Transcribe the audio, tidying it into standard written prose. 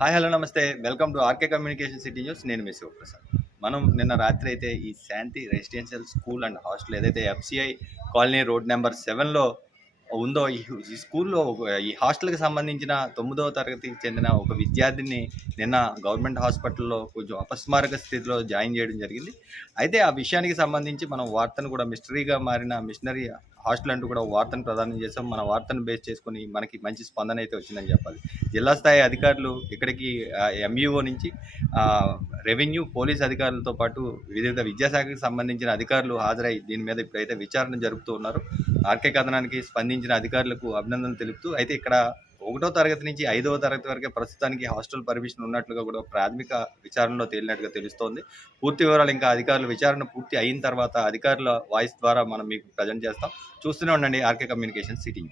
Hi hello నమస్తే welcome to RK communication city news. నేను మీ శివప్రసాద్. మనం నిన్న రాత్రి అయితే ఈ Shanti residential school and hostel ఏదైతే ఎఫ్సిఐ కాలనీ రోడ్ నెంబర్ 7లో ఉందో ఈ స్కూల్లో ఈ హాస్టల్కి సంబంధించిన 9వ తరగతికి చెందిన ఒక విద్యార్థిని నిన్న గవర్నమెంట్ హాస్పిటల్లో కొంచెం అపస్మారక స్థితిలో జాయిన్ చేయడం జరిగింది. అయితే ఆ విషయానికి సంబంధించి మనం వార్తను కూడా మిస్టరీగా మారిన మిషనరీ హాస్టల్ అంటూ కూడా వార్తను ప్రదానం చేసాం. మన వార్తను బేస్ చేసుకొని మనకి మంచి స్పందన అయితే వచ్చిందని చెప్పాలి. జిల్లా స్థాయి అధికారులు ఇక్కడికి ఎంఈఓ నుంచి రెవెన్యూ పోలీస్ అధికారులతో పాటు వివిధ విద్యాశాఖకు సంబంధించిన అధికారులు హాజరై దీని మీద ఇప్పుడైతే విచారణ జరుపుతూ ఉన్నారు. ఆర్కే కథనానికి స్పందించిన అధికారులకు అభినందనలు తెలుపుతూ అయితే ఇక్కడ 1వ తరగతి నుంచి 5వ తరగతి వరకే ప్రస్తుతానికి హాస్టల్ పర్మిషన్ ఉన్నట్లుగా కూడా ప్రాథమిక విచారణలో తేలినట్టుగా తెలుస్తోంది. పూర్తి వివరాలు ఇంకా అధికారుల విచారణ పూర్తి అయిన తర్వాత అధికారుల వాయిస్ ద్వారా మనం మీకు ప్రజెంట్ చేస్తాం. చూస్తూనే ఉండండి ఆర్కే కమ్యూనికేషన్ సిటీ.